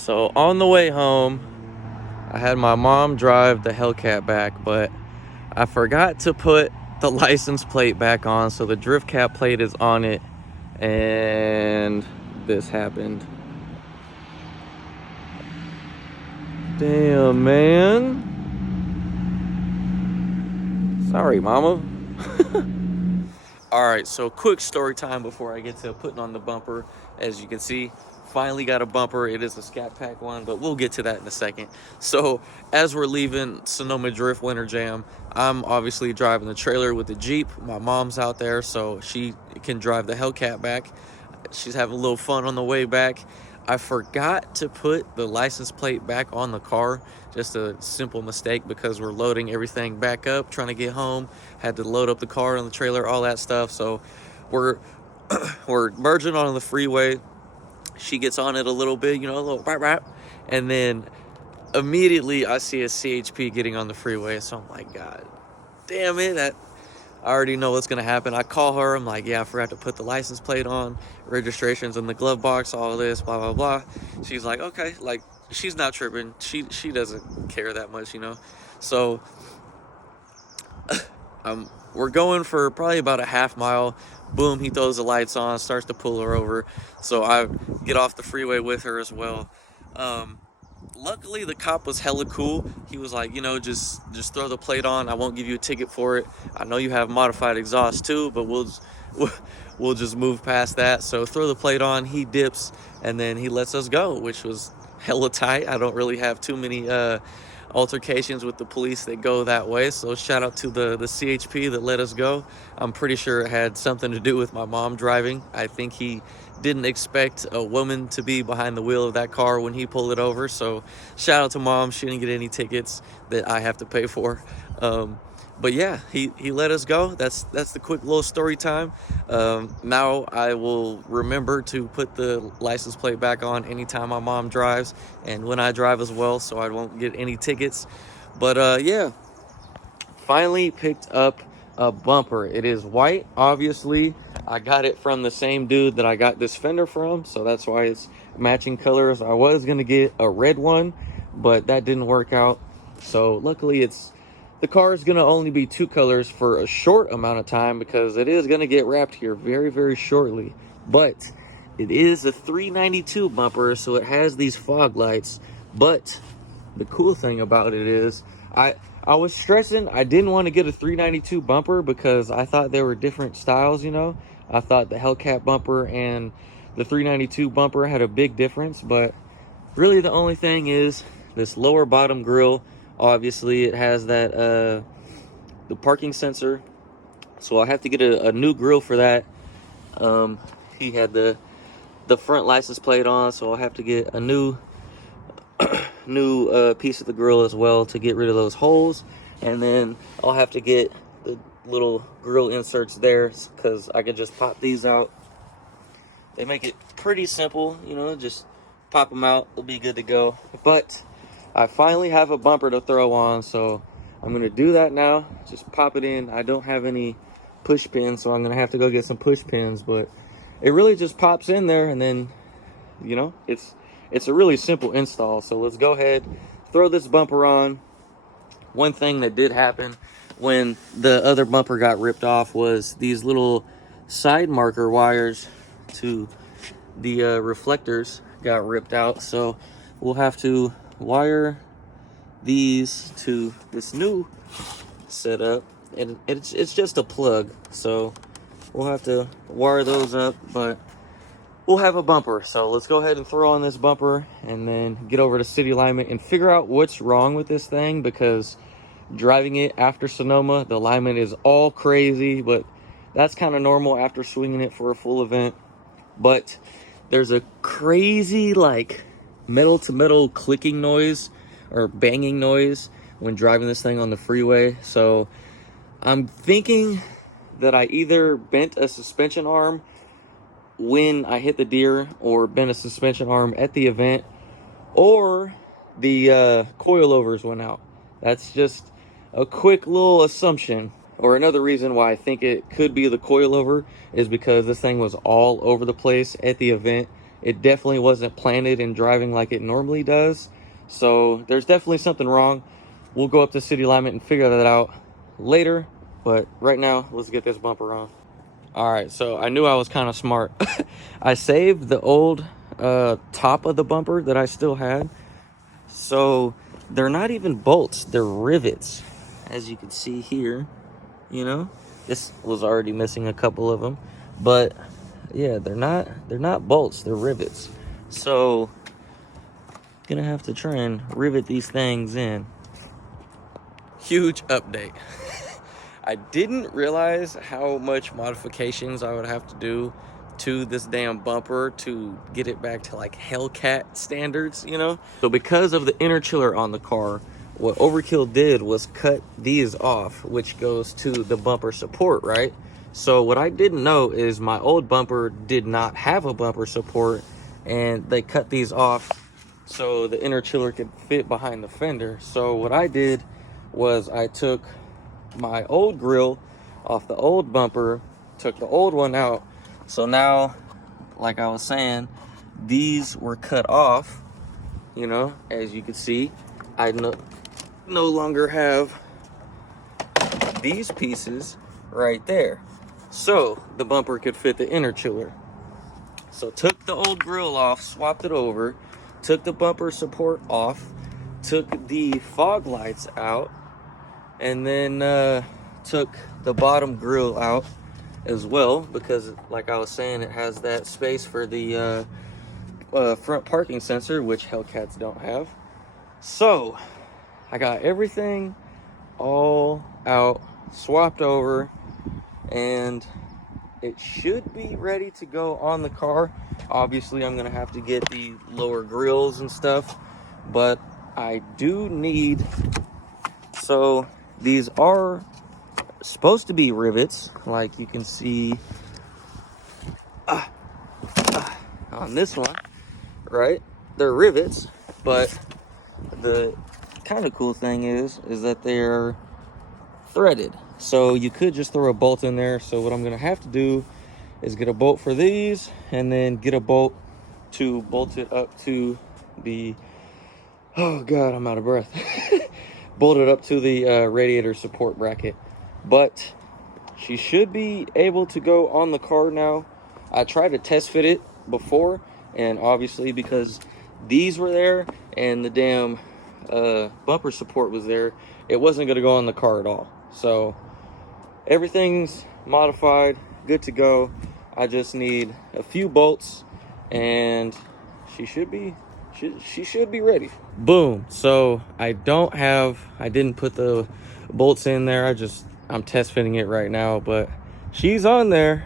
So on the way home, I had my mom drive the Hellcat back, but I forgot to put the license plate back on, so the drift cap plate is on it, and this happened. Damn, man. Sorry, mama. All right, so quick story time before I get to putting on the bumper. As you can see, finally got a bumper. It is a Scat Pack one, but we'll get to that in a second. So as we're leaving Sonoma Drift Winter Jam, I'm obviously driving the trailer with the Jeep. My mom's out there, so she can drive the Hellcat back. She's having a little fun on the way back. I forgot to put the license plate back on the car. Just a simple mistake because we're loading everything back up, trying to get home. Had to load up the car and the trailer, all that stuff. So we're we're merging on the freeway. She gets on it a little bit, a little rap rap, and then immediately I see a CHP getting on the freeway. So I'm like, God damn it! I already know what's gonna happen. I call her. I'm like, yeah, I forgot to put the license plate on. Registration's in the glove box. All this, blah blah blah. She's like, okay, like she's not tripping. She doesn't care that much, So we're going for probably about a half mile. Boom, he throws the lights on, starts to pull her over. So I get off the freeway with her as well. Luckily the cop was hella cool. He was like, just throw the plate on. I won't give you a ticket for it. I know you have modified exhaust too, but we'll just move past that. So throw the plate on. He dips and then he lets us go, which was hella tight. I don't really have too many altercations with the police that go that way, so shout out to the CHP that let us go. I'm pretty sure it had something to do with my mom driving. I think he didn't expect a woman to be behind the wheel of that car when he pulled it over, so shout out to mom. She didn't get any tickets that I have to pay for. But yeah, he let us go. That's the quick little story time. Now I will remember to put the license plate back on anytime my mom drives and when I drive as well, so I won't get any tickets. But yeah, finally picked up a bumper. It is white, obviously. I got it from the same dude that I got this fender from, so that's why it's matching colors. I was gonna get a red one, but that didn't work out. So luckily the car is going to only be two colors for a short amount of time because it is going to get wrapped here very, very shortly. But it is a 392 bumper, so it has these fog lights. But the cool thing about it is I was stressing I didn't want to get a 392 bumper because I thought there were different styles, I thought the Hellcat bumper and the 392 bumper had a big difference, but really the only thing is this lower bottom grille. Obviously it has that the parking sensor, so I'll have to get a new grille for that. He had the front license plate on, so I'll have to get a new piece of the grille as well to get rid of those holes, and then I'll have to get the little grille inserts there because I could just pop these out. They make it pretty simple, just pop them out, it'll be good to go. But I finally have a bumper to throw on, so I'm going to do that now. Just pop it in. I don't have any push pins, so I'm going to have to go get some push pins, but it really just pops in there, and then, it's a really simple install. So let's go ahead, throw this bumper on. One thing that did happen when the other bumper got ripped off was these little side marker wires to the reflectors got ripped out, so we'll have to wire these to this new setup, and it's just a plug, so we'll have to wire those up, but we'll have a bumper. So let's go ahead and throw on this bumper and then get over to city alignment and figure out what's wrong with this thing, because driving it after Sonoma, the alignment is all crazy, but that's kind of normal after swinging it for a full event. But there's a crazy metal to metal clicking noise or banging noise when driving this thing on the freeway. So I'm thinking that I either bent a suspension arm when I hit the deer, or bent a suspension arm at the event, or the coilovers went out. That's just a quick little assumption. Or another reason why I think it could be the coilover is because this thing was all over the place at the event. it definitely wasn't planted and driving like it normally does. So there's definitely something wrong. We'll go up to city alignment and figure that out later. But right now, let's get this bumper on. All right, so I knew I was kind of smart. I saved the old top of the bumper that I still had. So they're not even bolts, they're rivets. As you can see here, you know, this was already missing a couple of them, but yeah, they're not bolts, they're rivets. So gonna have to try and rivet these things in. Huge update. I didn't realize how much modifications I would have to do to this damn bumper to get it back to like Hellcat standards, you know? So because of the inner chiller on the car, what Overkill did was cut these off, which goes to the bumper support, right? So what I didn't know is my old bumper did not have a bumper support, and they cut these off so the inner chiller could fit behind the fender. So what I did was I took my old grill off the old bumper, took the old one out. So now, like I was saying, these were cut off, you know, as you can see. I no longer have these pieces right there. So the bumper could fit the inner chiller. So took the old grill off, swapped it over, took the bumper support off, took the fog lights out, and then took the bottom grill out as well, because like I was saying, it has that space for the front parking sensor, which Hellcats don't have. So I got everything all out, swapped over, and it should be ready to go on the car. Obviously I'm gonna have to get the lower grills and stuff, but I do need, so these are supposed to be rivets, like you can see on this one, right? They're rivets, but the kind of cool thing is that they're threaded. So you could just throw a bolt in there. So what I'm gonna have to do is get a bolt for these, and then get a bolt to bolt it up to the, oh God, I'm out of breath. Bolt it up to the radiator support bracket. But she should be able to go on the car now. I tried to test fit it before, and obviously because these were there and the damn bumper support was there, it wasn't going to go on the car at all. So everything's modified, good to go. I just need a few bolts, and she should be ready. Boom. So I didn't put the bolts in there. I'm test fitting it right now, but she's on there.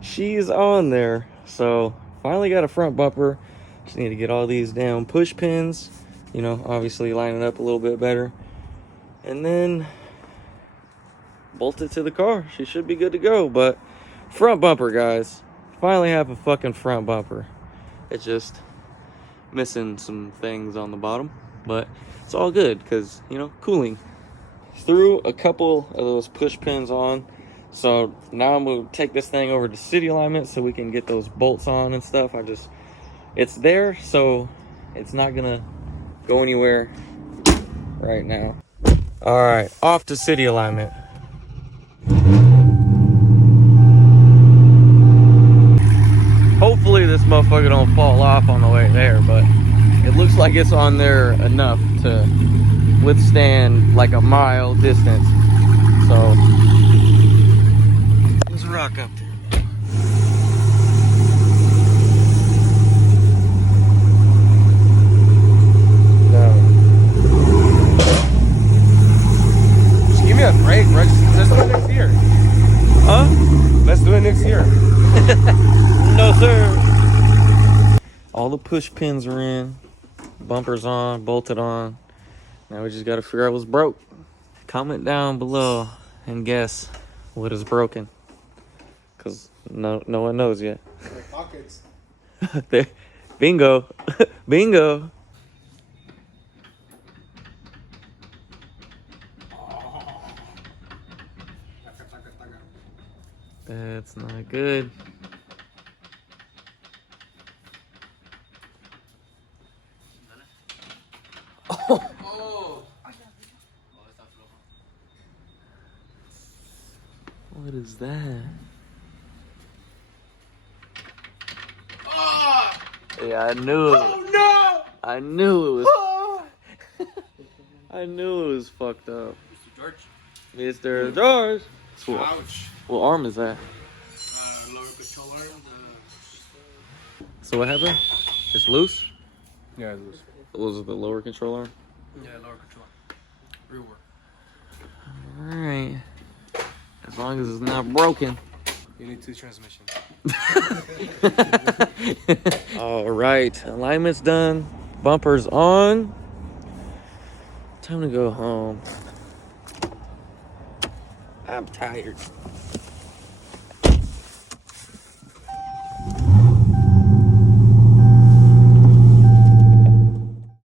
She's on there. So finally got a front bumper. Just need to get all these damn push pins, you know, obviously line it up a little bit better, and then bolt it to the car. She should be good to go. But front bumper, guys, finally have a fucking front bumper. It's just missing some things on the bottom, but it's all good because, you know, cooling. Threw a couple of those push pins on, so now I'm gonna take this thing over to city alignment so we can get those bolts on and stuff. It's there, so it's not gonna go anywhere right now. All right, off to city alignment. Hopefully this motherfucker don't fall off on the way there, but it looks like it's on there enough to withstand like a mile distance. So there's a rock up there. No. Just give me a break, bro. Let's do it next year. Huh? Let's do it next year. No, sir. All the push pins are in, bumpers on, bolted on. Now we just got to figure out what's broke. Comment down below and guess what is broken, because no one knows yet. Like pockets. There, bingo, bingo. That's not good. Oh. What is that? Oh. Yeah, I knew it. Oh no! I knew it was. Oh. I knew it was fucked up. Mr. George. Mr. George. Ouch. What arm is that? Lower control arm. So what happened? It's loose? Yeah, it was. Was it the lower control arm? Yeah, lower control. Real work. Alright. As long as it's not broken. You need 2 transmissions. Alright. Alignment's done. Bumper's on. Time to go home. I'm tired.